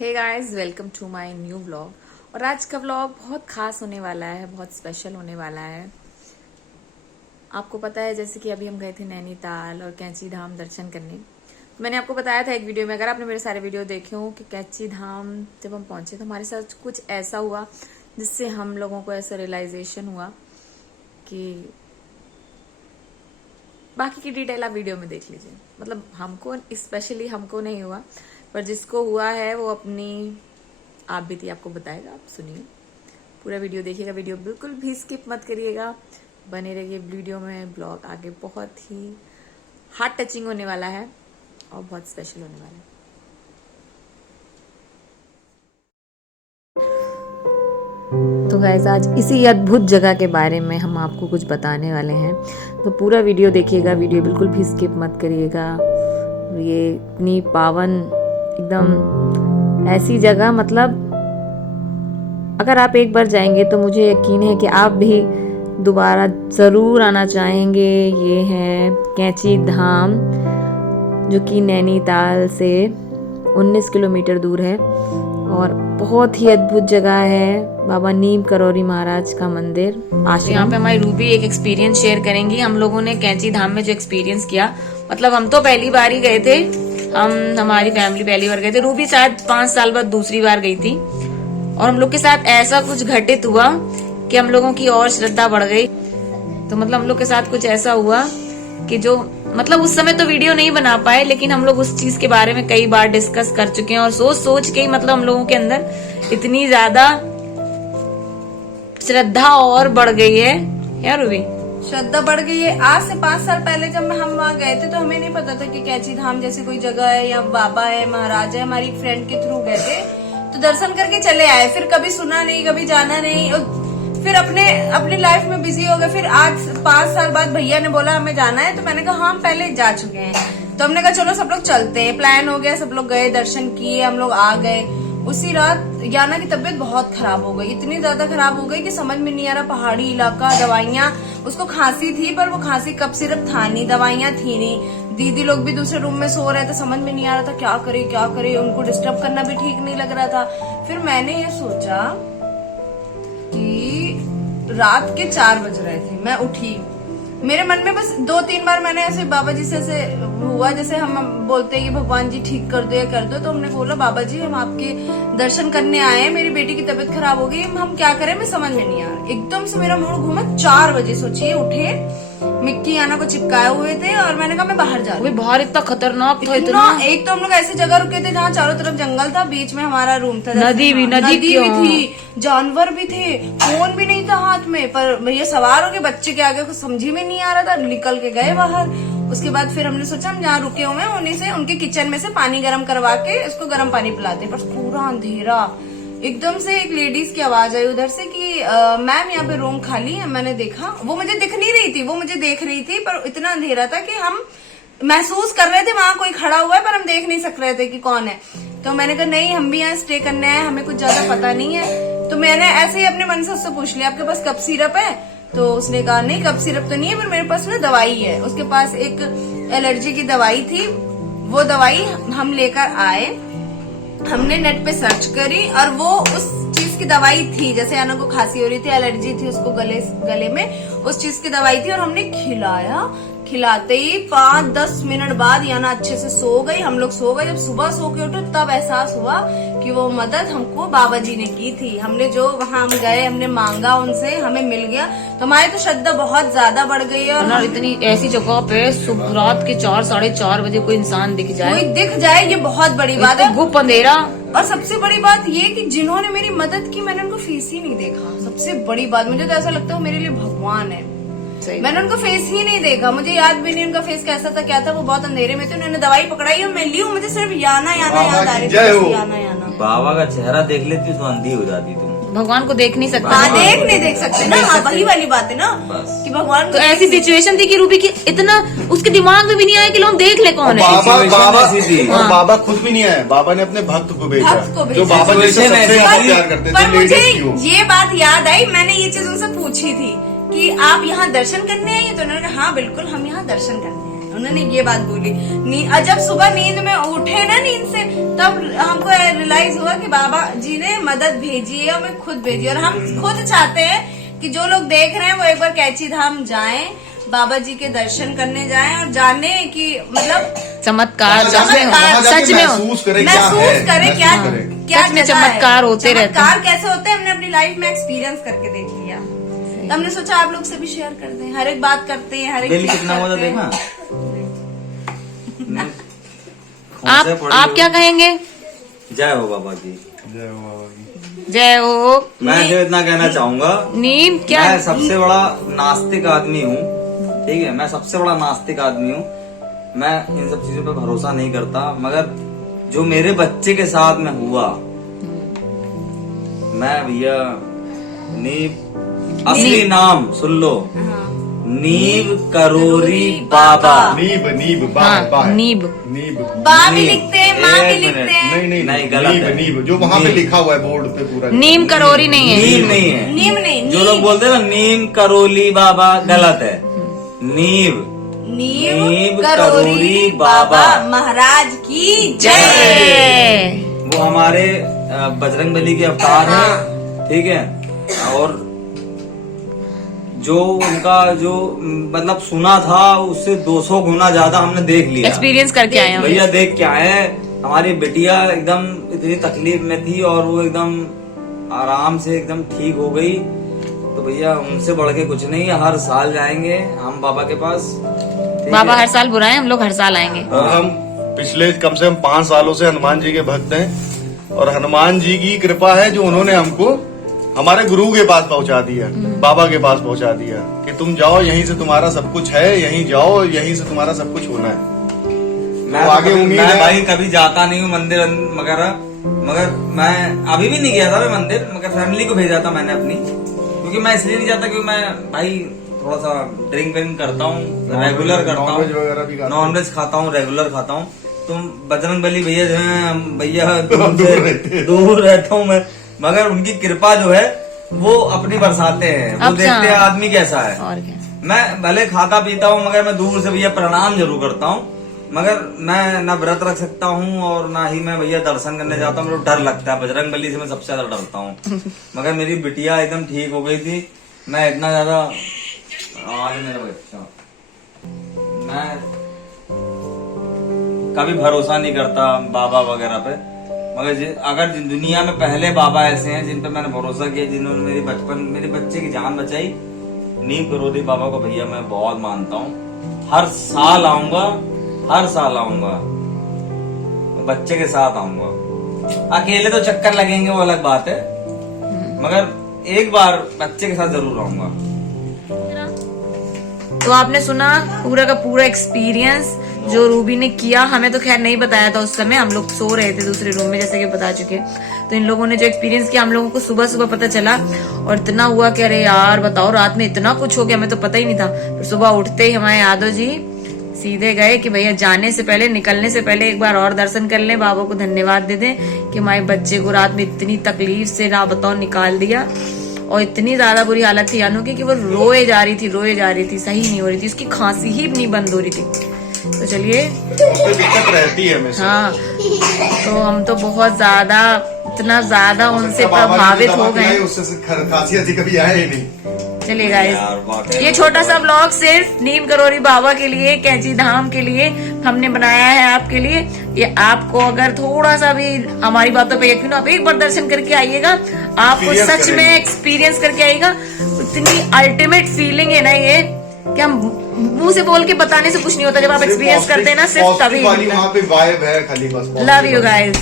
Hey guys, welcome to my new vlog. और आज का व्लॉग बहुत खास होने वाला है, बहुत स्पेशल होने वाला है। आपको पता है जैसे कि अभी हम गए थे नैनीताल और कैंची धाम दर्शन करने। मैंने आपको बताया था एक वीडियो में, अगर आपने मेरे सारे वीडियो देखे हो, कि कैंची धाम जब हम पहुंचे तो हमारे साथ कुछ ऐसा हुआ जिससे हम लोगों को ऐसा रियलाइजेशन हुआ कि बाकी की डिटेल आप वीडियो में देख लीजिए। मतलब हमको स्पेशली हमको नहीं हुआ, पर जिसको हुआ है वो अपनी आप बीती आपको बताएगा। आप सुनिए, पूरा वीडियो देखिएगा, वीडियो बिल्कुल भी स्किप मत करिएगा, बने रहिए वीडियो में। ब्लॉग आगे बहुत ही हार्ट टचिंग होने वाला है और बहुत स्पेशल होने वाला है। तो गाइस, आज इसी अद्भुत जगह के बारे में हम आपको कुछ बताने वाले हैं, तो पूरा वीडियो देखिएगा, वीडियो बिल्कुल भी स्किप मत करिएगा। ये इतनी पावन एकदम ऐसी जगह, मतलब अगर आप एक बार जाएंगे तो मुझे यकीन है कि आप भी दोबारा ज़रूर आना चाहेंगे। ये है कैंची धाम, जो कि नैनीताल से 19 किलोमीटर दूर है और बहुत ही अद्भुत जगह है। बाबा नीम करौरी महाराज का मंदिर आश्रम। यहाँ पे हमारी रूबी एक एक्सपीरियंस शेयर करेंगी। हम लोगों ने कैंची धाम में जो एक्सपीरियंस किया, मतलब हम तो पहली बार ही गए थे, हमारी फैमिली पहली बार गए थे। रूबी शायद 5 साल बाद दूसरी बार गई थी। और हम लोग के साथ ऐसा कुछ घटित हुआ कि हम लोगों की और श्रद्धा बढ़ गई। तो मतलब हम लोग के साथ कुछ ऐसा हुआ कि जो मतलब उस समय तो वीडियो नहीं बना पाए, लेकिन हम लोग उस चीज के बारे में कई बार डिस्कस कर चुके हैं और सोच सोच के ही मतलब हम लोगों के अंदर इतनी ज्यादा श्रद्धा और बढ़ गई है यार। रूबी, श्रद्धा बढ़ गई है। आज से 5 साल पहले जब हम वहाँ गए थे तो हमें नहीं पता था कि कैंची धाम जैसी कोई जगह है या बाबा है, महाराज है। हमारी फ्रेंड के थ्रू गए थे तो दर्शन करके चले आए, फिर कभी सुना नहीं, कभी जाना नहीं, फिर अपनी लाइफ में बिजी हो गए। फिर आज 5 साल बाद भैया ने बोला हमें जाना है, तो मैंने कहा हाँ, हम पहले जा चुके हैं। तो हमने कहा चलो सब लोग चलते हैं। प्लान हो गया, सब लोग गए, दर्शन किए, हम लोग आ गए। उसी रात याना की तबीयत बहुत खराब हो गई, इतनी ज्यादा खराब हो गई कि समझ में नहीं आ रहा। पहाड़ी इलाका, दवाइयाँ, उसको खांसी थी पर वो खांसी कफ सिरप था नहीं, दवाइयाँ थी नहीं। दीदी लोग भी दूसरे रूम में सो रहे थे, समझ में नहीं आ रहा था क्या करे, उनको डिस्टर्ब करना भी ठीक नहीं लग रहा था। फिर मैंने ये सोचा कि रात के 4 बज रहे थे, मैं उठी। मेरे मन में बस 2-3 बार मैंने ऐसे बाबा जी से ऐसे हुआ, जैसे हम बोलते हैं कि भगवान जी ठीक कर दो या कर दो, तो हमने बोला बाबा जी हम आपके दर्शन करने आए हैं, मेरी बेटी की तबीयत खराब हो गई, हम क्या करें, मैं समझ में नहीं आ रहा। एकदम से मेरा मूड घूमा। 4 बजे सोचिए उठे, मिक्की याना को चिपकाए हुए थे और मैंने कहा मैं बाहर जा रही हूँ। बाहर इतना खतरनाक था, इतना। एक तो हम लोग ऐसी जगह रुके थे जहाँ चारों तरफ जंगल था, बीच में हमारा रूम था, नदी भी थी, जानवर भी थे, फोन भी नहीं था हाथ में। पर भैया सवार हो के बच्चे के आगे कुछ समझ में नहीं आ रहा था, निकल के गए बाहर। उसके बाद फिर हमने सोचा हम जहाँ रुके हुए हैं उन्हीं से, उनके किचन में से पानी गर्म करवा के इसको गर्म पानी पिलाते। पर पूरा अंधेरा। एकदम से एक लेडीज की आवाज आई उधर से कि मैम यहाँ पे रूम खाली है। मैंने देखा, वो मुझे दिख नहीं रही थी, वो मुझे देख रही थी, पर इतना अंधेरा था कि हम महसूस कर रहे थे वहां कोई खड़ा हुआ है, पर हम देख नहीं सक रहे थे कि कौन है। तो मैंने कहा नहीं, हम भी यहाँ स्टे करने आए, हमें कुछ ज्यादा पता नहीं है। तो मैंने ऐसे ही अपने मन से उससे पूछ लिया आपके पास कफ सिरप है? तो उसने कहा नहीं, कफ सिरप तो नहीं है, पर मेरे पास ना दवाई है। उसके पास एक एलर्जी की दवाई थी, वो दवाई हम लेकर आए। हमने नेट पे सर्च करी और वो उस चीज की दवाई थी, जैसे याना को खांसी हो रही थी, एलर्जी थी उसको गले में, उस चीज की दवाई थी। और हमने खिलाया, खिलाते ही 5-10 मिनट बाद याना अच्छे से सो गई, हम लोग सो गए। जब सुबह सो के उठे तब एहसास हुआ कि वो मदद हमको बाबा जी ने की थी। हमने जो वहां हम गए, हमने मांगा उनसे, हमें मिल गया। तो हमारी तो श्रद्धा बहुत ज्यादा बढ़ गई है। और इतनी ऐसी जगह पे रात के 4-4:30 बजे कोई इंसान दिख जाए, ये बहुत बड़ी बात है। गुप अंधेरा। और सबसे बड़ी बात ये कि जिन्होंने मेरी मदद की, मैंने उनको फेस ही नहीं देखा। सबसे बड़ी बात, मुझे तो ऐसा लगता है वो मेरे लिए भगवान है। मैंने उनको फेस ही नहीं देखा, मुझे याद भी नहीं उनका फेस कैसा था, क्या था। वो बहुत अंधेरे में थे, उन्होंने दवाई पकड़ाई और मैं ली हूँ। मुझे सिर्फ याना याद आ रही थी, याना। बाबा का चेहरा देख लेती तो अंधी हो जाती तुम। भगवान को देख नहीं सकते। हाँ, नहीं देख सकते ना। हाँ, वही वाली बात है ना कि भगवान तो ऐसी सिचुएशन थी कि रूबी की इतना उसके दिमाग में भी नहीं आया कि लोग देख ले कौन है। बाबा खुद भी नहीं आए, बाबा ने अपने भक्त को भेजा, जो बाबा जी से सबसे प्यार करते थे। पर मुझे ये बात याद आई, मैंने ये चीज उनसे पूछी थी कि आप यहाँ दर्शन करने आए? तो उन्होंने कहा हाँ बिल्कुल, हम यहाँ दर्शन करने आए। उन्होंने ये बात बोली। और जब सुबह नींद में उठे ना नींद से, तब हमको रियलाइज हुआ कि बाबा जी ने मदद भेजी है, हमें खुद भेजी। और हम खुद चाहते हैं कि जो लोग देख रहे हैं वो एक बार कैची धाम जाएं, बाबा जी के दर्शन करने जाएं और जाने कि मतलब चमत्कार सच में महसूस करे क्या सच में चमत्कार होते रहते हैं। चमत्कार कैसे होते हैं हमने अपनी लाइफ में एक्सपीरियंस करके देख लिया। तो हमने सोचा आप लोग से भी शेयर कर दें, हर एक बात करते हैं, हर एक बिल चीज कितना हुआ था करते हैं। देखा? आप क्या कहेंगे? जय हो बाबा जी। जय हो। मैं जो इतना कहना चाहूंगा, नीम क्या? मैं सबसे बड़ा नास्तिक आदमी हूँ, ठीक है, मैं सबसे बड़ा नास्तिक आदमी हूँ। मैं इन सब चीजों पे भरोसा नहीं करता, मगर जो मेरे बच्चे के साथ में हुआ, मैं भैया नीव, असली नाम सुन लो, नीव करोरी बाबा। नीब नीब हाँ, नीब। नीब बा भी लिखते हैं, माँ भी एक लिखते मिनट। हैं। नहीं गलत नीब है। नीब जो वहाँ पे लिखा हुआ है बोर्ड पे पूरा। नीम करोरी नहीं है। नीम नहीं है, नीम नहीं, जो लोग बोलते हैं ना नीम करोली बाबा, गलत है। नीव नीम करोरी बाबा महाराज की जय। जय। वो हमारे बजरंगबली के अवतार हैं, ठीक है। और जो उनका जो मतलब सुना था उससे 200 गुना ज्यादा हमने देख लिया, एक्सपीरियंस करके आए हैं। भैया देख के आए हैं। हमारी बिटिया एकदम इतनी तकलीफ में थी और वो एकदम आराम से एकदम ठीक हो गई। तो भैया उनसे बढ़ के कुछ नहीं है। हर साल जाएंगे हम बाबा के पास, ठीक बाबा है? हर साल बुलाएं, हम लोग हर साल आएंगे। और हम पिछले कम से कम 5 सालों से हनुमान जी के भक्त हैं, और हनुमान जी की कृपा है जो उन्होंने हमको हमारे गुरु के पास पहुंचा दिया, बाबा के पास पहुंचा दिया कि तुम जाओ, यहीं से तुम्हारा सब कुछ है, यहीं जाओ, यहीं से तुम्हारा सब कुछ होना है। मैं तो आगे उम्मीद मैं है। भाई कभी जाता नहीं हूँ मंदिर वगैरह, मगर मैं अभी भी नहीं गया था मैं मंदिर, मगर फैमिली को भेजा था मैंने अपनी, क्योंकि मैं इसलिए नहीं जाता क्योंकि मैं भाई थोड़ा सा ड्रिंक व्रिंक करता हूँ, रेगुलर करता हूँ, नॉनवेज वगैरह भी खाता हूँ। नॉनवेज खाता हूँ, रेगुलर खाता हूँ। तो बजरंगबली भैया जो है, भैया दूर रहता हूँ मैं, मगर उनकी कृपा जो है वो अपनी बरसाते हैं, वो अब देखते हैं आदमी कैसा है। और क्या। मैं भले खाता पीता हूँ, मगर मैं दूर से भैया प्रणाम जरूर करता हूँ। मगर मैं ना व्रत रख सकता हूँ और ना ही मैं भैया दर्शन करने जाता हूँ। मेरे को डर लगता है, बजरंगबली से मैं सबसे ज्यादा डरता हूँ। मगर मेरी बिटिया एकदम ठीक हो गई थी। मैं इतना ज्यादा आज मेरा बच्चा, मैं कभी भरोसा नहीं करता बाबा वगैरह पे, मगर अगर दुनिया में पहले बाबा ऐसे हैं जिन पे मैंने भरोसा किया, जिन्होंने मेरी बचपन मेरे बच्चे की जान बचाई, नीम करोली बाबा को भैया मैं बहुत मानता हूँ। हर साल आऊंगा, हर साल आऊंगा, बच्चे के साथ आऊंगा। अकेले तो चक्कर लगेंगे वो अलग बात है, मगर एक बार बच्चे के साथ जरूर आऊंगा। तो आपने सुना पूरा का पूरा एक्सपीरियंस जो रूबी ने किया। हमें तो खैर नहीं बताया था उस समय, हम लोग सो रहे थे दूसरे रूम में, जैसे कि बता चुके। तो इन लोगों ने जो एक्सपीरियंस किया, हम लोगों को सुबह सुबह पता चला और इतना हुआ कि अरे यार बताओ, रात में इतना कुछ हो गया, हमें तो पता ही नहीं था। फिर सुबह उठते ही हमारे यादव जी सीधे गए कि भैया जाने से पहले, निकलने से पहले एक बार और दर्शन कर लें, बाबा को धन्यवाद दे दें कि हमारे बच्चे को रात में इतनी तकलीफ से ना बताओ निकाल दिया। और इतनी ज्यादा बुरी हालत थी यानू की कि वो रोए जा रही थी, सही नहीं हो रही थी, उसकी खांसी ही नहीं बंद हो रही थी। तो चलिए, दिक्कत रहती है हमेशा। हाँ, तो हम तो बहुत ज्यादा, इतना ज्यादा उनसे प्रभावित हो गए। उससे खांसी कभी आए ही नहीं। चलिए गाइस, ये छोटा सा ब्लॉग सिर्फ नीम करोरी बाबा के लिए, कैची धाम के लिए हमने बनाया है आपके लिए। ये आपको अगर थोड़ा सा भी हमारी बातों पे यकीन हो, आप एक बार दर्शन करके आइएगा, आपको सच में एक्सपीरियंस करके आइएगा। इतनी अल्टीमेट फीलिंग है ना ये, कि हम मुंह से बोल के बताने से कुछ नहीं होता। जब आप एक्सपीरियंस करते हैं ना, सिर्फ तभी। वहाँ पे वाइब है खाली बस। Love you guys.